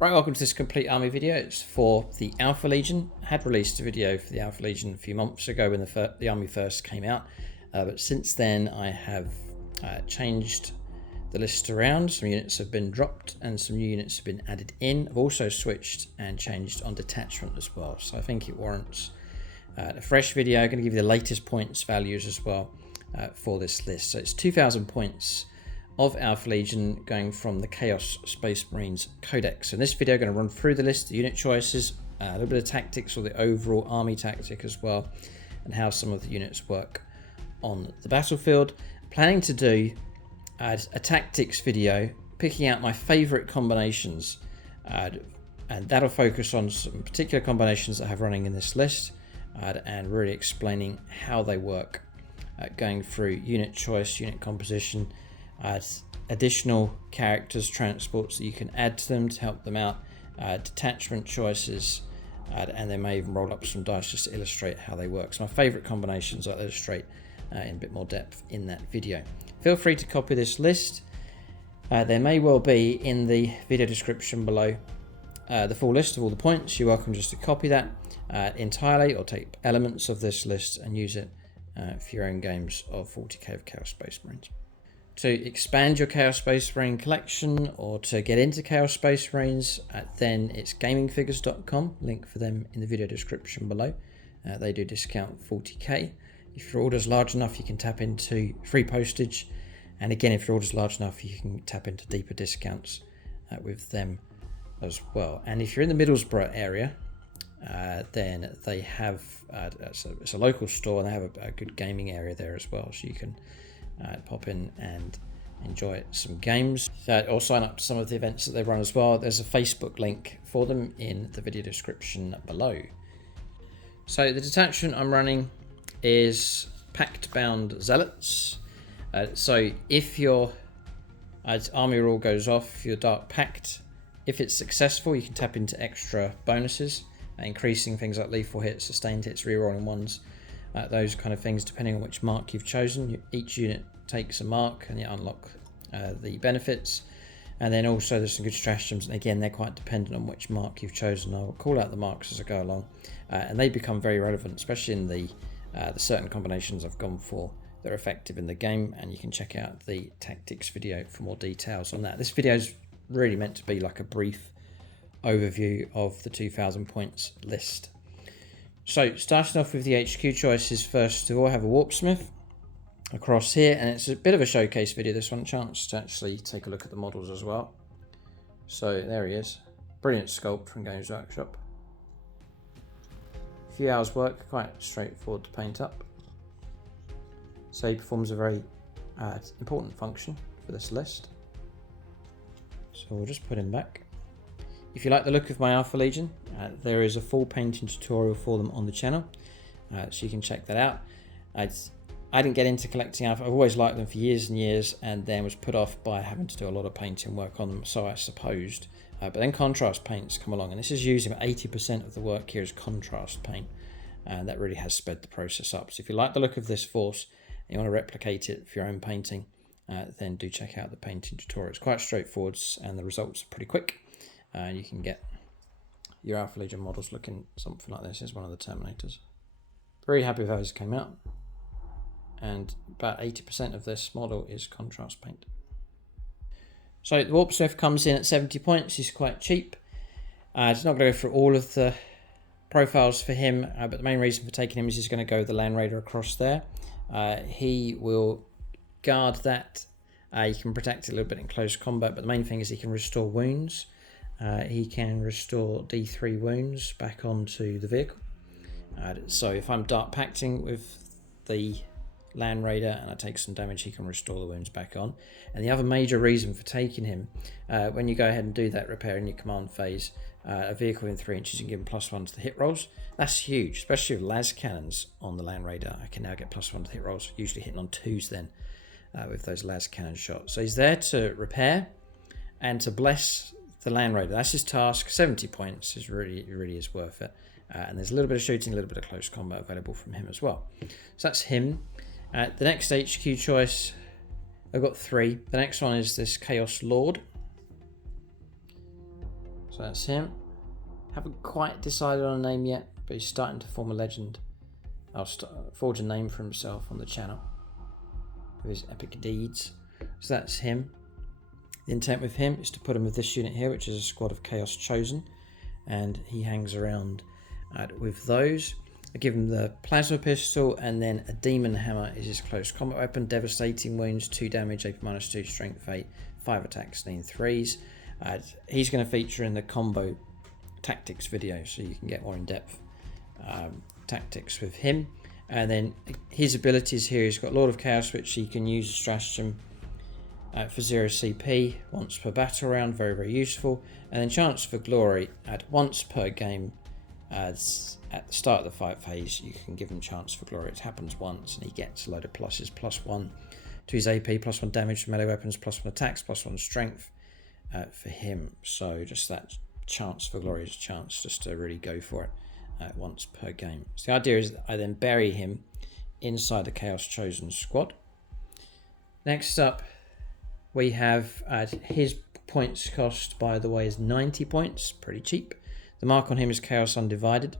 Right, welcome to this complete army video. It's for the Alpha Legion. I had released a video for the Alpha Legion a few months ago when the army first came out, but since then I have changed the list around. Some units have been dropped and some new units have been added in. I've also switched and changed on detachment as well, so I think it warrants a fresh video. I'm going to give you the latest points values as well for this list. So it's 2,000 points of Alpha Legion going from the Chaos Space Marines Codex. In this video, I'm going to run through the list, the unit choices, a little bit of tactics or the overall army tactic as well, and how some of the units work on the battlefield. I'm planning to do a tactics video, picking out my favourite combinations, and that'll focus on some particular combinations that I have running in this list, and really explaining how they work, going through unit choice, unit composition, additional characters, transports that you can add to them to help them out, detachment choices, and they may even roll up some dice just to illustrate how they work. So my favourite combinations I'll illustrate in a bit more depth in that video. Feel free to copy this list. There may well be in the video description below the full list of all the points. You're welcome just to copy that entirely or take elements of this list and use it for your own games of 40k of Chaos Space Marines. To expand your Chaos Space Marine collection or to get into Chaos Space Marines, then it's gamingfigures.com, link for them in the video description below. They do discount 40k. If your order's large enough, you can tap into free postage, and again, if your order's large enough, you can tap into deeper discounts with them as well. And if you're in the Middlesbrough area, then they have it's a local store and they have a good gaming area there as well, so you can pop in and enjoy some games, or sign up to some of the events that they run as well. There's a Facebook link for them in the video description below. So the detachment I'm running is Pact bound Zealots. So if your army rule goes off, your Dark Pact, if it's successful, you can tap into extra bonuses, increasing things like lethal hits, sustained hits, rerolling ones, those kind of things depending on which mark you've chosen. Each unit takes a mark and you unlock the benefits, and then also there's some good stratagems, and again they're quite dependent on which mark you've chosen. I'll call out the marks as I go along, and they become very relevant, especially in the certain combinations I've gone for that are effective in the game, and you can check out the tactics video for more details on that. This video is really meant to be like a brief overview of the 2,000 points list. So starting off with the HQ choices, first of all I have a Warpsmith across here, and it's a bit of a showcase video, this one, chance to actually take a look at the models as well. So there he is, brilliant sculpt from Games Workshop. A few hours work, quite straightforward to paint up. So he performs a very important function for this list. So we'll just put him back. If you like the look of my Alpha Legion, there is a full painting tutorial for them on the channel, so you can check that out. I didn't get into collecting Alpha. I've always liked them for years and years, and then was put off by having to do a lot of painting work on them, so I supposed. But then contrast paints come along, and this is using 80% of the work here is contrast paint, and that really has sped the process up. So if you like the look of this force and you want to replicate it for your own painting, then do check out the painting tutorial. It's quite straightforward and the results are pretty quick. You can get your Alpha Legion models looking something like this. Is one of the Terminators. Very happy with how this came out, and about 80% of this model is contrast paint. So the Warpsmith comes in at 70 points. He's quite cheap. It's not going to go through all of the profiles for him, but the main reason for taking him is he's going to go with the Landraider across there. He will guard that. You can protect it a little bit in close combat, but the main thing is he can restore wounds. He can restore D3 wounds back onto the vehicle. So if I'm Dark Pacting with the Landraider and I take some damage, he can restore the wounds back on. And the other major reason for taking him, when you go ahead and do that repair in your command phase, a vehicle in 3 inches, you can give him +1 to the hit rolls. That's huge, especially with Lascanons on the Landraider. I can now get +1 to hit rolls, usually hitting on 2s then with those Lascanon shots. So he's there to repair and to bless the Landraider. That's his task. 70 points is really is worth it. And there's a little bit of shooting, a little bit of close combat available from him as well. So that's him. The next HQ choice, I've got 3. The next one is this Chaos Lord. So So that's him. Haven't quite decided on a name yet, but he's starting to form a legend. I'll forge a name for himself on the channel with his epic deeds. So that's him. The intent with him is to put him with this unit here, which is a squad of Chaos Chosen, and he hangs around with those. I give him the plasma pistol, and then a demon hammer is his close combat weapon. Devastating wounds, 2 damage, AP-2, strength 8, 5 attacks, lean 3s. He's going to feature in the combo tactics video, so you can get more in-depth tactics with him. And then his abilities here, he's got Lord of Chaos, which he can use as stratagem for 0 CP once per battle round, very, very useful. And then Chance for Glory at once per game. At the start of the fight phase, you can give him Chance for Glory. It happens once, and he gets a load of pluses: +1 to his AP, +1 damage to melee weapons, +1 attacks, +1 strength for him. So just that Chance for Glory is a chance just to really go for it once per game. So the idea is that I then bury him inside the Chaos Chosen squad. Next up, we have his points cost, by the way, is 90 points, pretty cheap. The mark on him is Chaos Undivided.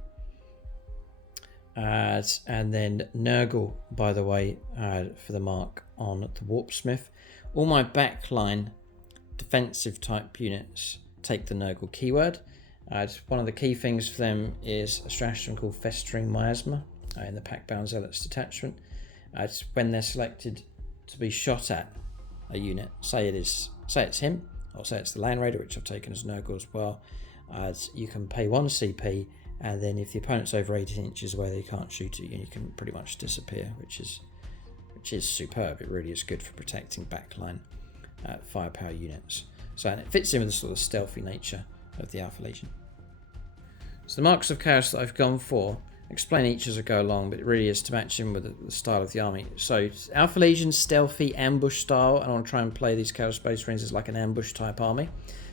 And then Nurgle, by the way, for the mark on the Warpsmith. All my backline defensive type units take the Nurgle keyword. One of the key things for them is a stratagem called Festering Miasma in the Pact bound Zealots detachment. When they're selected to be shot at a unit, say it's him, or say it's the Landraider, which I've taken as Nurgle as well. You can pay 1 CP, and then if the opponent's over 18 inches away, they can't shoot at you, and you can pretty much disappear, which is superb. It really is good for protecting backline firepower units. So and it fits in with the sort of stealthy nature of the Alpha Legion. So the marks of Chaos that I've gone for, explain each as I go along, but it really is to match in with the style of the army. So Alpha Legion, stealthy ambush style, and I want to try and play these Chaos Space Marines as like an ambush type army.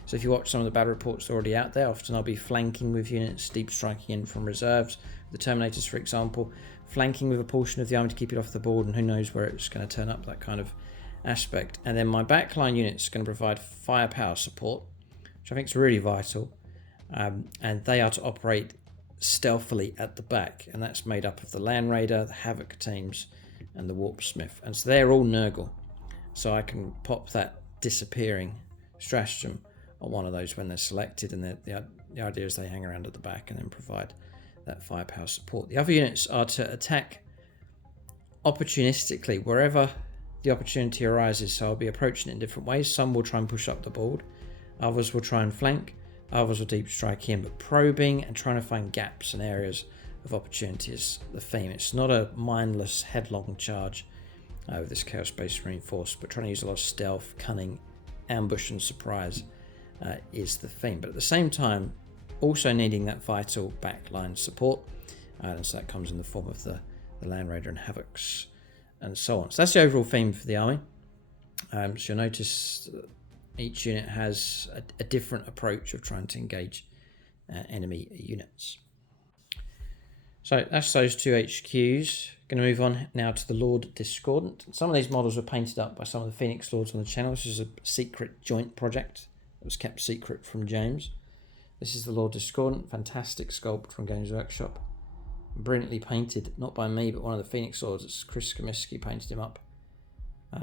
So if you watch some of the battle reports already out there, often I'll be flanking with units, deep striking in from reserves. The Terminators, for example, flanking with a portion of the army to keep it off the board, and who knows where it's going to turn up, that kind of aspect. And then my backline unit's going to provide firepower support, which I think is really vital. And they are to operate stealthily at the back, and that's made up of the Landraider, the Havoc teams, and the Warpsmith. And so they're all Nurgle. So I can pop that disappearing stratagem on one of those when they're selected, and the idea is they hang around at the back and then provide that firepower support. The other units are to attack opportunistically wherever the opportunity arises, so I'll be approaching it in different ways. Some will try and push up the board, others will try and flank, others will deep strike in, but probing and trying to find gaps and areas of opportunity is the theme. It's not a mindless headlong charge with this Chaos Space Marine force, but trying to use a lot of stealth, cunning, ambush and surprise is the theme, but at the same time also needing that vital backline support, and so that comes in the form of the Landraider and Havocs and so on. So that's the overall theme for the army. So you'll notice each unit has a different approach of trying to engage enemy units. So that's those 2 HQs. Going to move on now to the Lord Discordant. Some of these models were painted up by some of the Phoenix Lords on the channel. This is a secret joint project that was kept secret from James. This is the Lord Discordant, fantastic sculpt from Games Workshop. Brilliantly painted, not by me, but one of the Phoenix Lords. It's Chris Comiskey painted him up.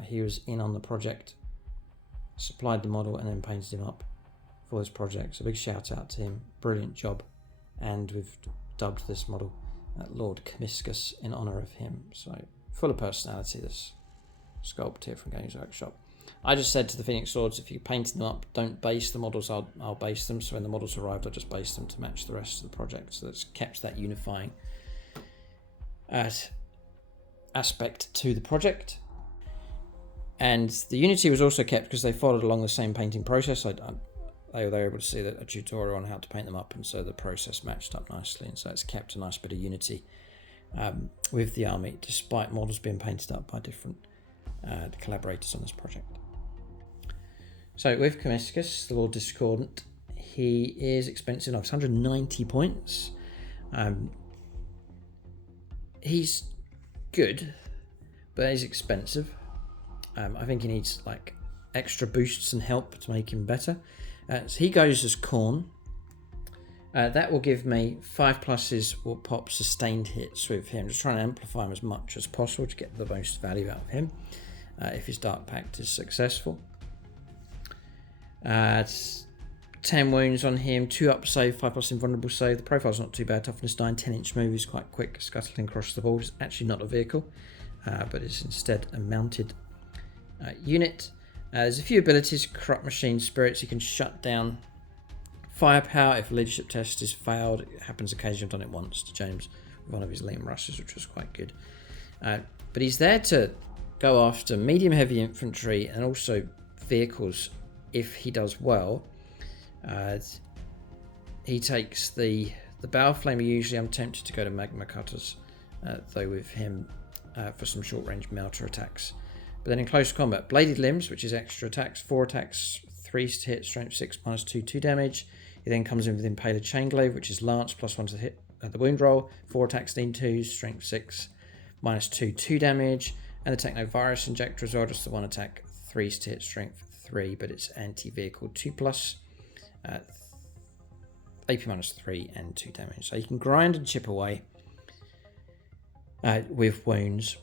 He was in on the project, supplied the model, and then painted him up for this project. So big shout out to him, brilliant job. And we've dubbed this model Lord Comiscus in honour of him. So full of personality, this sculpt here from Games Workshop. I just said to the Phoenix Lords, if you're painting them up, don't base the models, I'll base them. So when the models arrived, I'll just base them to match the rest of the project. So that's kept that unifying aspect to the project. And the unity was also kept because they followed along the same painting process. They were able to see a tutorial on how to paint them up, and so the process matched up nicely, and so it's kept a nice bit of unity with the army, despite models being painted up by different collaborators on this project. So with Comiscus, the Lord Discordant, he is expensive enough. It's 190 points. He's good, but he's expensive. I think he needs like extra boosts and help to make him better. So he goes as Khorne, That will give me 5+s will pop sustained hits with him. Just trying to amplify him as much as possible to get the most value out of him if his Dark Pact is successful. 10 wounds on him, 2 up save, 5+ invulnerable save. The profile's not too bad. Toughness 9, 10-inch move is quite quick, scuttling across the board. It's actually not a vehicle, but it's instead a mounted unit. There's a few abilities. Corrupt Machine Spirits, you can shut down firepower if a leadership test is failed. It happens occasionally. I've done it once to James with one of his Liam Russes, which was quite good. But he's there to go after medium heavy infantry and also vehicles if he does well. He takes the Bow Flamer. Usually I'm tempted to go to Magma Cutters, though with him for some short range melter attacks. But then in close combat, Bladed Limbs, which is extra attacks, 4 attacks, 3 to hit, strength 6, -2, 2 damage. He then comes in with Impaler Chainglaive, which is Lance, +1 to hit the wound roll, 4 attacks, 2s, strength 6, -2, 2 damage. And the Technovirus Injector as well, just the 1 attack, 3s to hit, strength 3, but it's anti-vehicle 2+, AP -3 and 2 damage. So you can grind and chip away with wounds.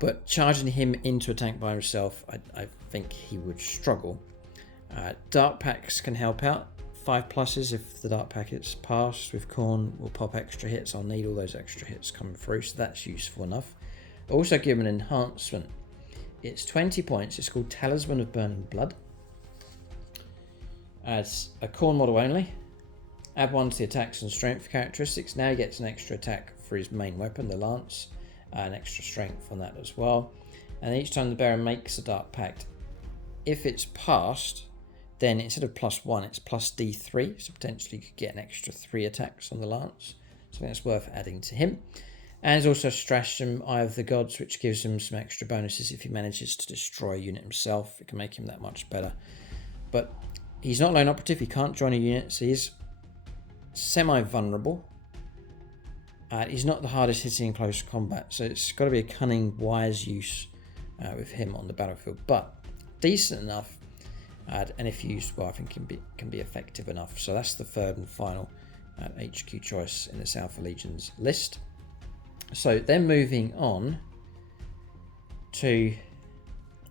But charging him into a tank by himself, I think he would struggle. Dark Pacts can help out. 5+s if the Dark Packet's passed with Khorne will pop extra hits. I'll need all those extra hits coming through, so that's useful enough. Also give him an enhancement. It's 20 points. It's called Talisman of Burning Blood. As a Khorne model only. Add 1 to the attacks and strength characteristics. Now he gets an extra attack for his main weapon, the Lance. An extra strength on that as well. And each time the bearer makes a Dark Pact, if it's passed, then instead of +1, it's +D3. So potentially you could get an extra 3 attacks on the Lance. So I think that's worth adding to him. And there's also Stratagem, Eye of the Gods, which gives him some extra bonuses if he manages to destroy a unit himself. It can make him that much better. But he's not lone operative. He can't join a unit, so he's semi-vulnerable. He's not the hardest hitting in close combat, so it's got to be a cunning, wise use with him on the battlefield. But decent enough, and if used well, I think can be effective enough. So that's the third and final HQ choice in this Alpha Legion's list. So then moving on to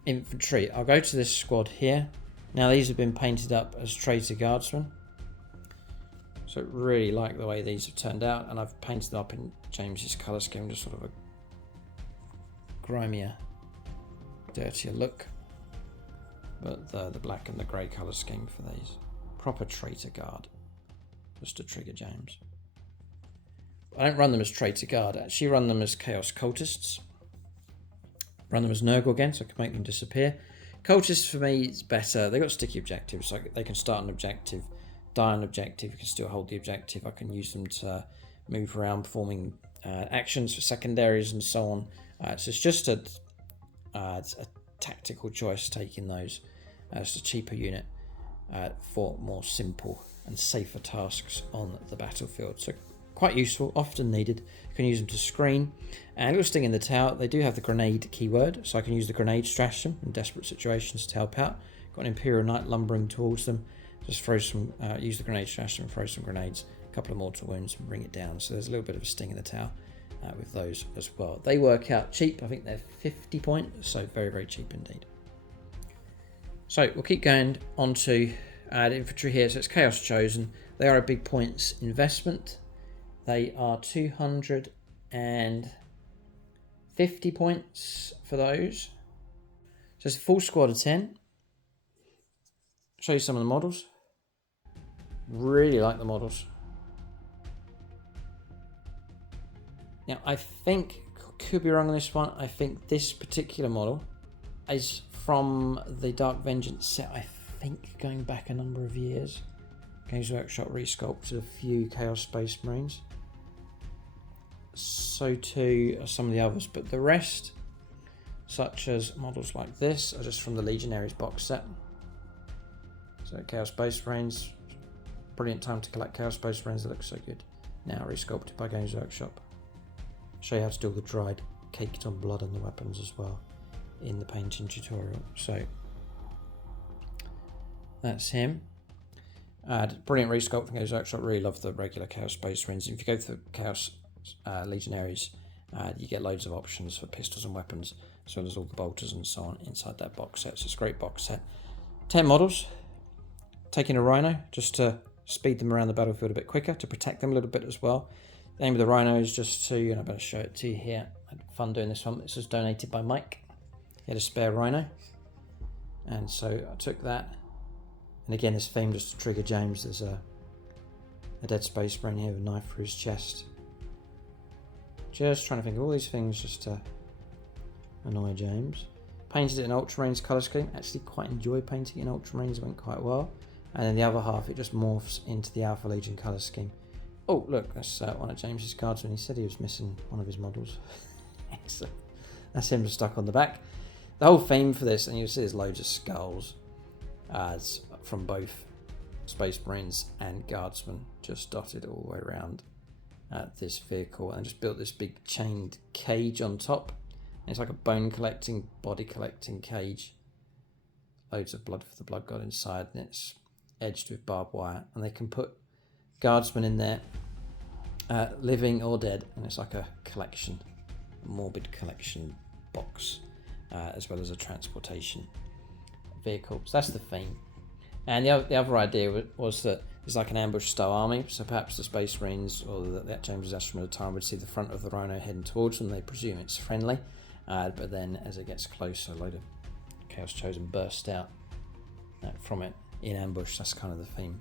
infantry. I'll go to this squad here. Now these have been painted up as Traitor Guardsmen. So really like the way these have turned out, and I've painted them up in James's colour scheme, just sort of a grimier, dirtier look. But the black and the grey colour scheme for these. Proper Traitor Guard. Just to trigger James. I don't run them as Traitor Guard, I actually run them as Chaos Cultists. Run them as Nurgle again, so I can make them disappear. Cultists for me is better. They've got sticky objectives, so they can start an objective, die on objective, you can still hold the objective. I can use them to move around, performing actions for secondaries and so on. So it's just a tactical choice taking those as a cheaper unit for more simple and safer tasks on the battlefield. So quite useful, often needed. You can use them to screen. And a little sting in the tail, they do have the grenade keyword, so I can use the grenade stratagem in desperate situations to help out. Got an Imperial Knight lumbering towards them. Just throw some, use the grenade stratagem, throw some grenades, a couple of mortal wounds and bring it down. So there's a little bit of a sting in the tail with those as well. They work out cheap. I think they're 50 points, so very, very cheap indeed. So we'll keep going on to the infantry here. So it's Chaos Chosen. They are a big points investment. They are 250 points for those. So it's a full squad of 10. Show you some of the models. Really like the models. Now I think, could be wrong on this one, I think this particular model is from the Dark Vengeance set, I think going back a number of years. Games Workshop resculpted a few Chaos Space Marines. So too are some of the others, but the rest, such as models like this, are just from the Legionaries box set. So Chaos Space Marines, brilliant time to collect Chaos Space Marines that look so good. Now resculpted by Games Workshop. Show you how to do all the dried, caked on blood on the weapons as well in the painting tutorial. So that's him. Brilliant resculpt from Games Workshop. Really love the regular Chaos Space Marines. If you go for Chaos Legionaries, you get loads of options for pistols and weapons, as well as all the bolters and so on inside that box set. So it's a great box set. 10 models. Taking a Rhino just to speed them around the battlefield a bit quicker, to protect them a little bit as well. The aim of the Rhino is just to, and I better show it to you here. I had fun doing this one. This was donated by Mike. He had a spare Rhino, and so I took that. And again, this theme just to trigger James. There's a Dead Space Marine here with a knife through his chest. Just trying to think of all these things just to annoy James. Painted it in Ultramarines colour scheme. Actually quite enjoy painting it in Ultramarines, went quite well. And then the other half, it just morphs into the Alpha Legion colour scheme. Oh, look, that's one of James's cards when he said he was missing one of his models. So that's him stuck on the back. The whole theme for this, and you'll see there's loads of skulls from both Space Marines and Guardsmen, just dotted all the way around this vehicle. And just built this big chained cage on top. And it's like a bone collecting, body collecting cage. Loads of blood for the Blood God inside, and it's edged with barbed wire. And they can put Guardsmen in there, living or dead, and it's like a collection, a morbid collection box, as well as a transportation vehicle. So that's the theme. And the other idea was that it's like an ambush style army, so perhaps the Space Marines or that James' Astronaut time would see the front of the Rhino heading towards them. They presume it's friendly, but then as it gets closer, a load of Chaos Chosen burst out from it in ambush. That's kind of the theme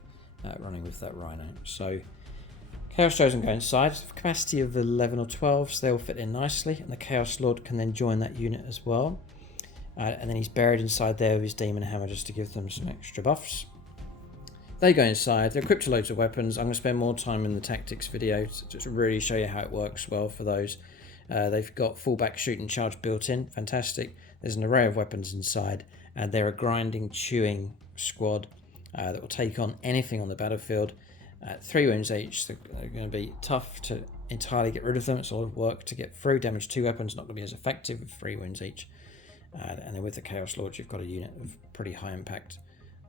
running with that Rhino. So Chaos Chosen go inside, capacity of 11 or 12, so they'll fit in nicely, and the Chaos Lord can then join that unit as well. And then he's buried inside there with his Demon Hammer just to give them some extra buffs. They go inside, they're equipped to loads of weapons. I'm going to spend more time in the tactics video to really show you how it works well for those. They've got fullback shoot and charge built in, fantastic. There's an array of weapons inside, and they're a grinding, chewing squad that will take on anything on the battlefield. 3 wounds each, they're going to be tough to entirely get rid of them. It's a lot of work to get through. Damage 2 weapons, not going to be as effective with 3 wounds each. And then with the Chaos Lords, you've got a unit of pretty high impact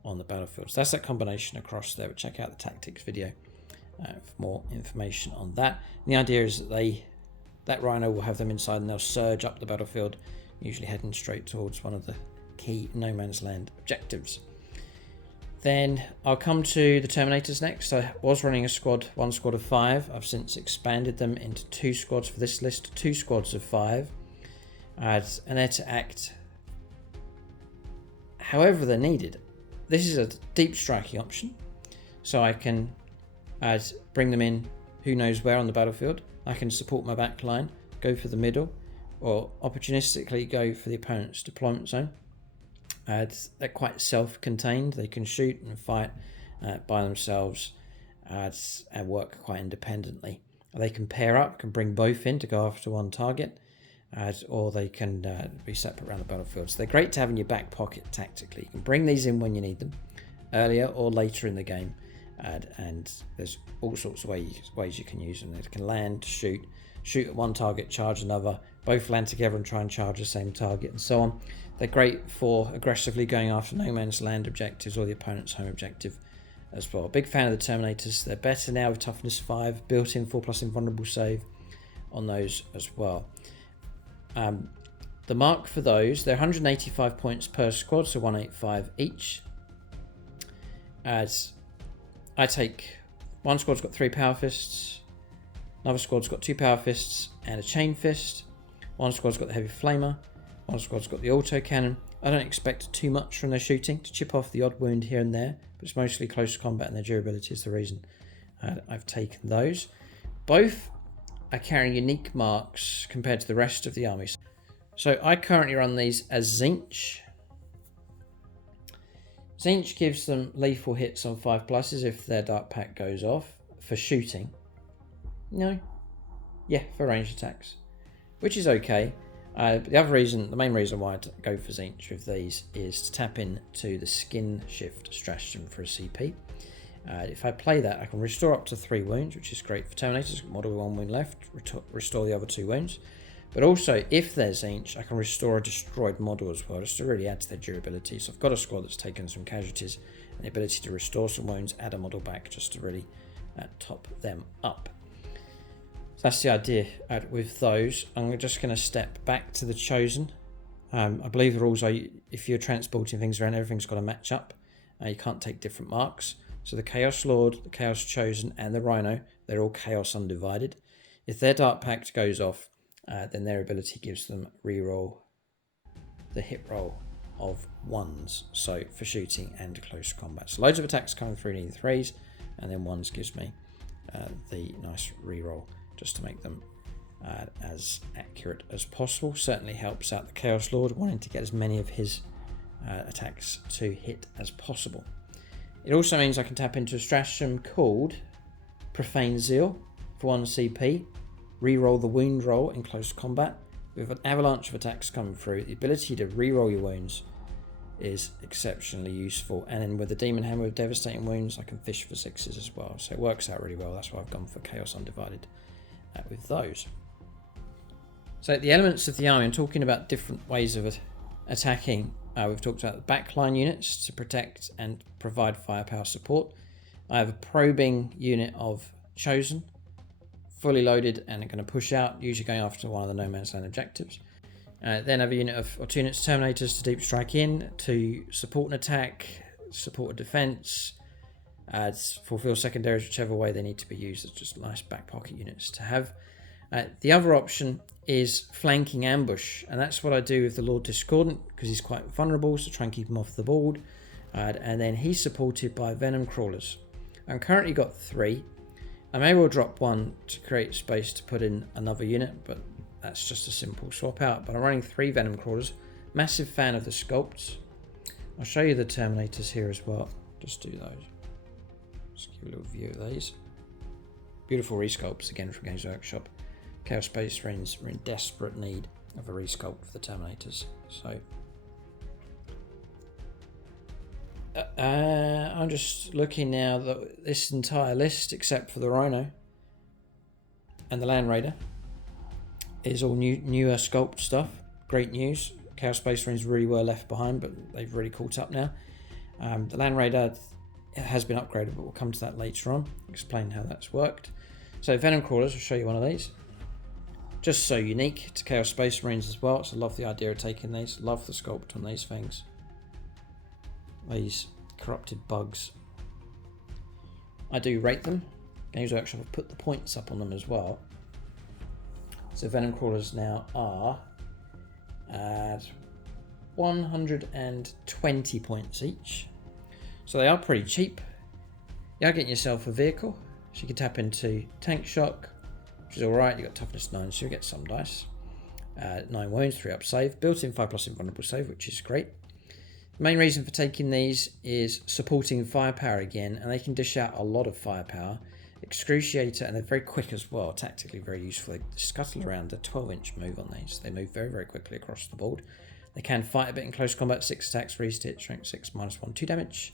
on the battlefield. So that's that combination across there. But check out the tactics video for more information on that. And the idea is that that Rhino will have them inside and they'll surge up the battlefield, usually heading straight towards one of the key no man's land objectives. Then I'll come to the Terminators next. I was running one squad of 5. I've since expanded them into 2 squads for this list, 2 squads of 5. And they're to act however they're needed. This is a deep striking option, so I can bring them in who knows where on the battlefield. I can support my back line, go for the middle, or opportunistically go for the opponent's deployment zone. They're quite self-contained. They can shoot and fight by themselves and work quite independently. They can pair up, can bring both in to go after one target, or they can be separate around the battlefield. So they're great to have in your back pocket tactically. You can bring these in when you need them, earlier or later in the game, and there's all sorts of ways you can use them. They can land, shoot at one target, charge another, both land together and try and charge the same target, and so on. They're great for aggressively going after no man's land objectives or the opponent's home objective as well. Big fan of the Terminators. They're better now with toughness 5, built-in 4+ invulnerable save on those as well. The mark for those, they're 185 points per squad, so 185 each. As I take one squad's got 3 power fists, another squad's got 2 power fists and a chain fist, one squad's got the heavy flamer, one squad's got the auto cannon. I don't expect too much from their shooting, to chip off the odd wound here and there, but it's mostly close combat and their durability is the reason I've taken those. Both are carrying unique marks compared to the rest of the army. So I currently run these as Tzeench. Tzeench gives them lethal hits on 5+ if their Dark Pact goes off for shooting. No. Yeah, for ranged attacks, which is okay. The main reason why I go for Tzeench with these is to tap into the skin shift stratagem for a CP. If I play that, I can restore up to 3 wounds, which is great for Terminators. Model with 1 wound left, restore the other 2 wounds. But also, if they're Tzeench, I can restore a destroyed model as well, just to really add to their durability. So I've got a squad that's taken some casualties and the ability to restore some wounds, add a model back, just to really top them up. So that's the idea with those. I'm just going to step back to the Chosen. I believe the rules are, if you're transporting things around, everything's got to match up. You can't take different marks. So the Chaos Lord, the Chaos Chosen, and the Rhino, they're all Chaos Undivided. If their Dark Pact goes off, then their ability gives them reroll the hit roll of 1s, so for shooting and close combat. So loads of attacks coming through in 3s, and then 1s gives me the nice reroll just to make them as accurate as possible. Certainly helps out the Chaos Lord, wanting to get as many of his attacks to hit as possible. It also means I can tap into a stratagem called Profane Zeal for 1 CP, reroll the wound roll in close combat. With an avalanche of attacks coming through, the ability to reroll your wounds is exceptionally useful. And then with the Demon Hammer with devastating wounds, I can fish for 6s as well. So it works out really well. That's why I've gone for Chaos Undivided with those. So the elements of the army, I'm talking about different ways of attacking. We've talked about the backline units to protect and provide firepower support. I have a probing unit of Chosen, fully loaded and going to push out, usually going after one of the No Man's Land objectives. Then I have a unit of 2 units of Terminators to deep strike in, to support an attack, support a defense, fulfill secondaries, whichever way they need to be used. It's just nice back pocket units to have. The other option is flanking ambush, and that's what I do with the Lord Discordant, because he's quite vulnerable, so try and keep him off the board. And then he's supported by Venom Crawlers. I've currently got 3. I may well drop 1 to create space to put in another unit, but that's just a simple swap out. But I'm running 3 Venom Crawlers. Massive fan of the sculpts. I'll show you the Terminators here as well. Just do those. Just give a little view of these. Beautiful resculpts again from Games Workshop. Chaos Space Marines are in desperate need of a resculpt for the Terminators. So I'm just looking now that this entire list, except for the Rhino and the Landraider, is all newer sculpt stuff. Great news. Chaos Space Marines really were left behind, but they've really caught up now. The Landraider has been upgraded, but we'll come to that later on. Explain how that's worked. So Venom Crawlers, I'll show you one of these. Just so unique to Chaos Space Marines as well. So I love the idea of taking these. Love the sculpt on these things. These corrupted bugs. I do rate them. Games Workshop have put the points up on them as well. So Venom Crawlers now are at 120 points each. So they are pretty cheap. You are getting yourself a vehicle. So you can tap into Tank Shock, which is alright. You've got Toughness 9, so you get some dice. 9 wounds, 3 up save. Built-in 5+ invulnerable save, which is great. The main reason for taking these is supporting firepower again, and they can dish out a lot of firepower. Excruciator, and they're very quick as well, tactically very useful. They scuttle around a 12-inch move on these. They move very, very quickly across the board. They can fight a bit in close combat, 6 attacks, 3 hit, strength 6, -1, 2 damage.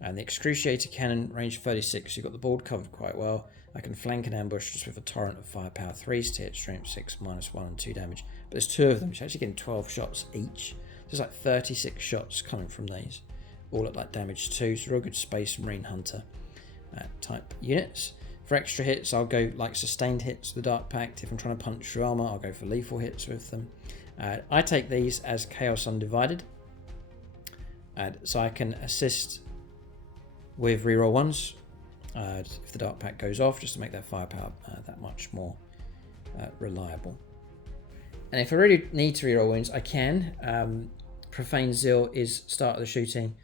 And the Excruciator cannon, range 36, you've got the board covered quite well. I can flank an ambush just with a torrent of firepower, 3 hit, strength 6, -1 and 2 damage. But there's 2 of them, which are actually getting 12 shots each. There's like 36 shots coming from these, all at like damage 2, so real good Space Marine Hunter type units. For extra hits, I'll go like sustained hits with the Dark Pact. If I'm trying to punch through armor, I'll go for lethal hits with them. I take these as Chaos Undivided, so I can assist with reroll 1s if the Dark Pact goes off, just to make that firepower that much more reliable. And if I really need to reroll wounds, I can. Profane Zeal is start of the shooting,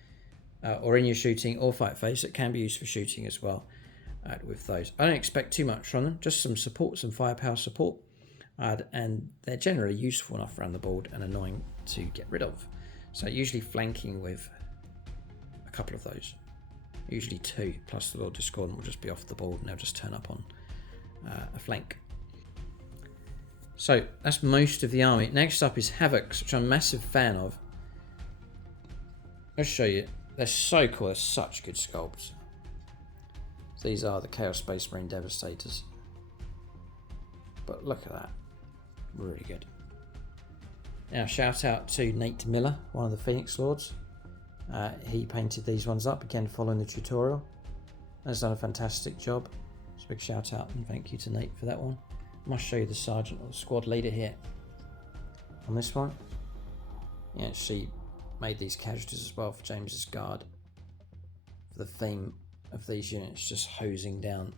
or in your shooting, or fight phase. It can be used for shooting as well with those. I don't expect too much from them, just some support, some firepower support. And they're generally useful enough around the board and annoying to get rid of. So usually flanking with a couple of those. Usually 2, plus the Lord Discordant will just be off the board and they'll just turn up on a flank. So that's most of the army. Next up is Havocs, which I'm a massive fan of. I'll show you. They're so cool. They're such good sculpts. So these are the Chaos Space Marine Devastators. But look at that. Really good. Now shout out to Nate Miller, one of the Phoenix Lords. He painted these ones up, again following the tutorial. Has done a fantastic job. So big shout out and thank you to Nate for that one. I must show you the sergeant or the squad leader here. On this one, he actually made these casualties as well for James's guard. For the theme of these units, just hosing down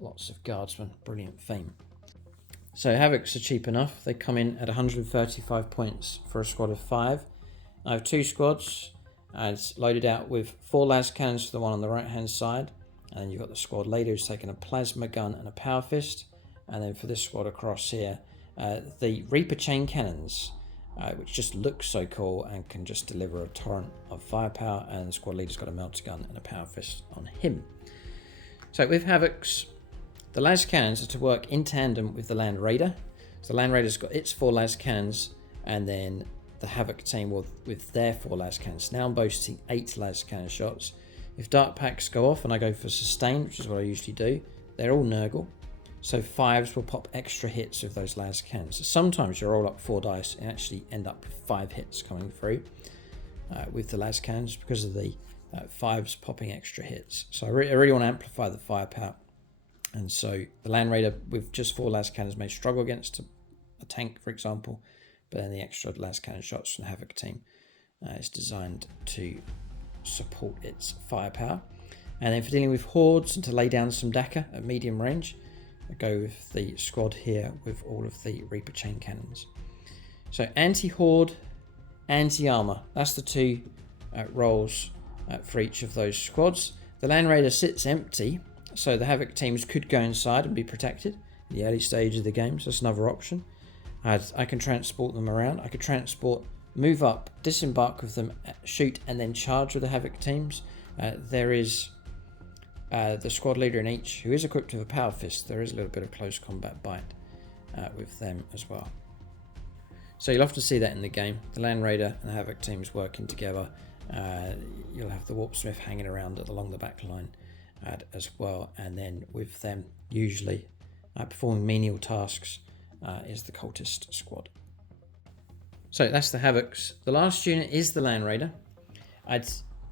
lots of guardsmen. Brilliant theme. So Havocs are cheap enough. They come in at 135 points for a squad of 5. I have 2 squads. It's loaded out with 4 Lascanons for the one on the right hand side. And then you've got the squad leader who's taken a plasma gun and a power fist. And then for this squad across here, the Reaper chain cannons, which just looks so cool and can just deliver a torrent of firepower. And the squad leader's got a melter gun and a power fist on him. So with Havocs, the Lascanons are to work in tandem with the Landraider. So the Landraider's got its 4 Lascanons, and then the Havoc team will with their 4 Lascanons. Now I'm boasting 8 Lascannon shots. If Dark Packs go off and I go for sustain, which is what I usually do, they're all Nurgle. So 5s will pop extra hits with those Lascanons. So sometimes you roll up 4 dice and actually end up with 5 hits coming through with the Lascanons because of the 5s popping extra hits. So I really want to amplify the firepower. And so the Landraider with just 4 Lascanons may struggle against a tank, for example, but then the extra Lascannon shots from the Havoc team is designed to support its firepower. And then for dealing with hordes and to lay down some Dakka at medium range, I go with the squad here with all of the Reaper chain cannons. So anti-horde, anti-armor, that's the 2 roles for each of those squads. The Landraider sits empty, so the Havoc teams could go inside and be protected in the early stage of the game, so that's another option. I can transport them around. I could transport, move up, disembark with them, shoot, and then charge with the Havoc teams. There is the squad leader in each who is equipped with a power fist. There is a little bit of close combat bite with them as well. So you'll often see that in the game. The Landraider and the Havoc teams working together. You'll have the Warpsmith hanging around along the back line as well, and then with them usually performing menial tasks is the Cultist squad. So that's the Havocs. The last unit is the Landraider.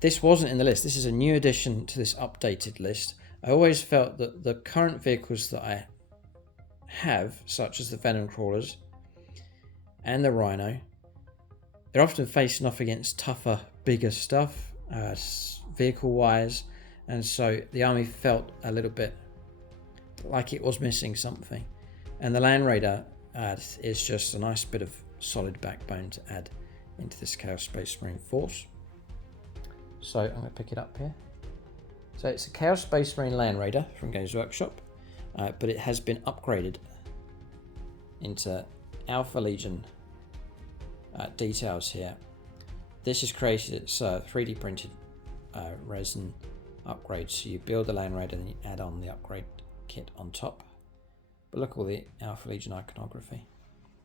This wasn't in the list. This is a new addition to this updated list. I always felt that the current vehicles that I have, such as the Venom crawlers and the Rhino, they're often facing off against tougher, bigger stuff, vehicle-wise, and so the army felt a little bit like it was missing something. And the Landraider is just a nice bit of solid backbone to add into this Chaos Space Marine force. So I'm going to pick it up here. So it's a Chaos Space Marine Landraider from Games Workshop, but it has been upgraded into Alpha Legion details here. This is created, it's 3D printed resin upgrade, so you build the Landraider and then you add on the upgrade kit on top. But look at all the Alpha Legion iconography.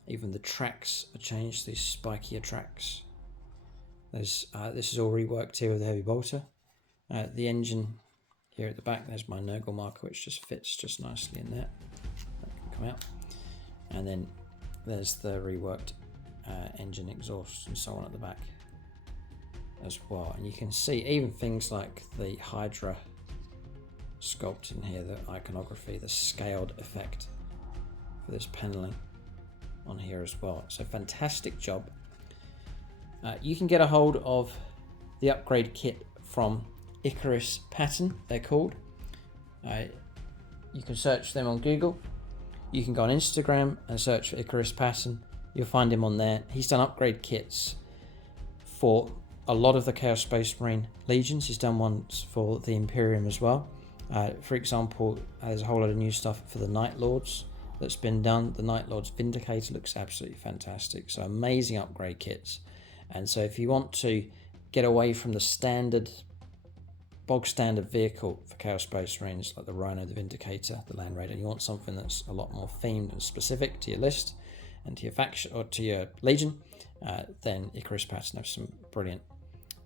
Even the tracks are changed, these spikier tracks. This is all reworked here with the heavy bolter. The engine here at the back, there's my Nurgle marker, which just fits just nicely in there. That can come out. And then there's the reworked engine exhaust and so on at the back as well. And you can see even things like the Hydra sculpt in here, the iconography, the scaled effect for this paneling on here as well. So fantastic job. You can get a hold of the upgrade kit from Icarus Pattern, they're called. You can search them on Google. You can go on Instagram and search for Icarus Pattern. You'll find him on there. He's done upgrade kits for a lot of the Chaos Space Marine legions. He's done ones for the Imperium as well. For example, there's a whole lot of new stuff for the Night Lords that's been done. The Night Lord's Vindicator looks absolutely fantastic. So amazing upgrade kits. And so if you want to get away from the standard, bog standard vehicle for Chaos Space Marines like the Rhino, the Vindicator, the Landraider, you want something that's a lot more themed and specific to your list and to your faction or to your legion, then Icarus Pattern have some brilliant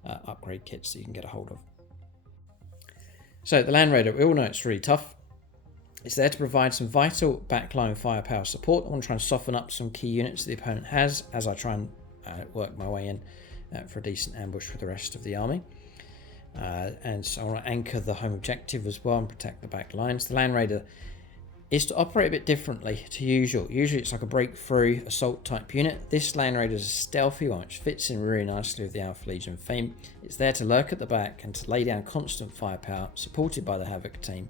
upgrade kits that you can get a hold of. So the Landraider, we all know it's really tough. It's there to provide some vital backline firepower support. I want to try and soften up some key units that the opponent has as I try and work my way in for a decent ambush for the rest of the army. And so I want to anchor the home objective as well and protect the back lines. The Landraider is to operate a bit differently to usual. Usually it's like a breakthrough assault type unit. This Landraider is a stealthy one which fits in really nicely with the Alpha Legion theme. It's there to lurk at the back and to lay down constant firepower supported by the Havoc team,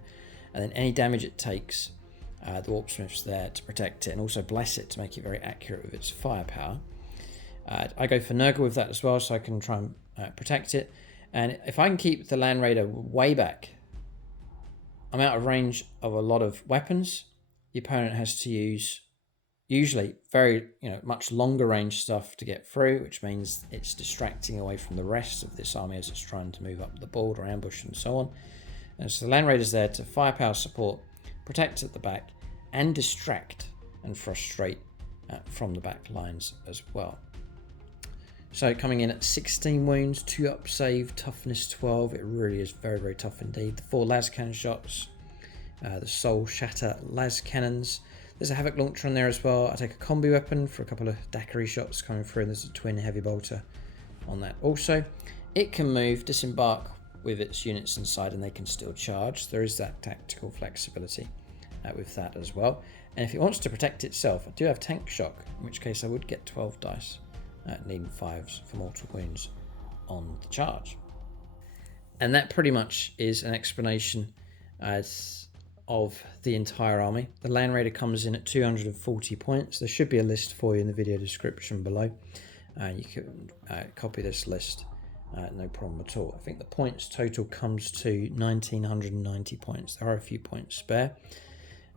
and then any damage it takes, the Warpsmith's there to protect it and also bless it to make it very accurate with its firepower. I go for Nurgle with that as well, so I can try and protect it. And if I can keep the Landraider way back, I'm out of range of a lot of weapons. The opponent has to use usually very, much longer range stuff to get through, which means it's distracting away from the rest of this army as it's trying to move up the board or ambush and so on. And so the Landraider's there to firepower support, protect at the back, and distract and frustrate from the back lines as well. So coming in at 16 wounds, 2 up save, toughness 12. It really is very, very tough indeed. The 4 Lascannon shots, the Soul Shatter Lascanons. There's a Havoc launcher on there as well. I take a combi weapon for a couple of daiquiri shots coming through, and there's a twin heavy bolter on that also. It can move, disembark with its units inside, and they can still charge. There is that tactical flexibility with that as well. And if it wants to protect itself, I do have tank shock, in which case I would get 12 dice. Needing 5s for mortal wounds on the charge. And that pretty much is an explanation of the entire army. The Landraider comes in at 240 points. There should be a list for you in the video description below. You can copy this list, no problem at all. I think the points total comes to 1990 points. There are a few points spare.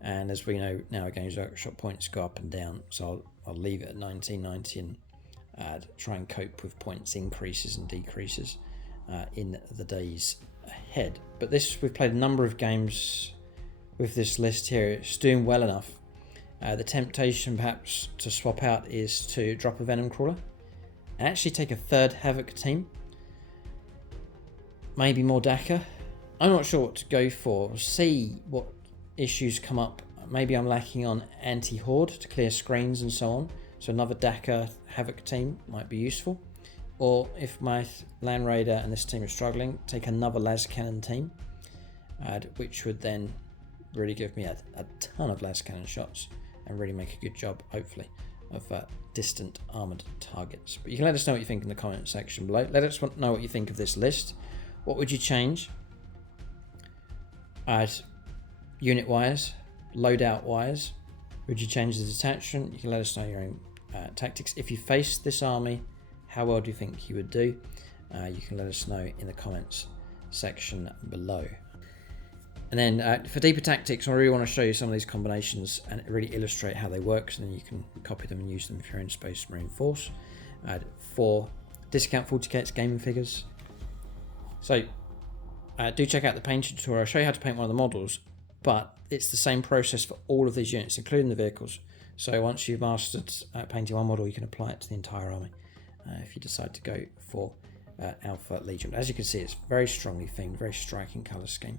And as we know now, Games Workshop points go up and down. So I'll leave it at 1990 and try and cope with points increases and decreases in the days ahead. But we've played a number of games with this list here. It's doing well enough. The temptation perhaps to swap out is to drop a Venom crawler and actually take a 3rd Havoc team. Maybe more Dakka. I'm not sure what to go for. See what issues come up. Maybe I'm lacking on anti-horde to clear screens and so on. So another Dakka Havoc team might be useful. Or if my Landraider and this team are struggling, take another Lascannon team, which would then really give me a ton of Lascannon shots and really make a good job, hopefully, of distant armoured targets. But you can let us know what you think in the comment section below. Let us know what you think of this list. What would you change? Unit-wise, loadout-wise, would you change the detachment? You can let us know your own tactics. If you faced this army, how well do you think you would do? You can let us know in the comments section below. And then for deeper tactics, I really want to show you some of these combinations and really illustrate how they work, so then you can copy them and use them if you're in Space Marine Force. For discount 40k, it's gaming figures. So do check out the painting tutorial. I'll show you how to paint one of the models, but it's the same process for all of these units, including the vehicles. So once you've mastered painting one model, you can apply it to the entire army if you decide to go for Alpha Legion. As you can see, it's very strongly themed, very striking colour scheme,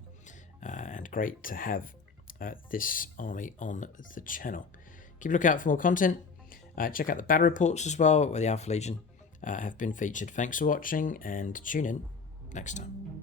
and great to have this army on the channel. Keep a lookout for more content. Check out the battle reports as well, where the Alpha Legion have been featured. Thanks for watching, and tune in next time.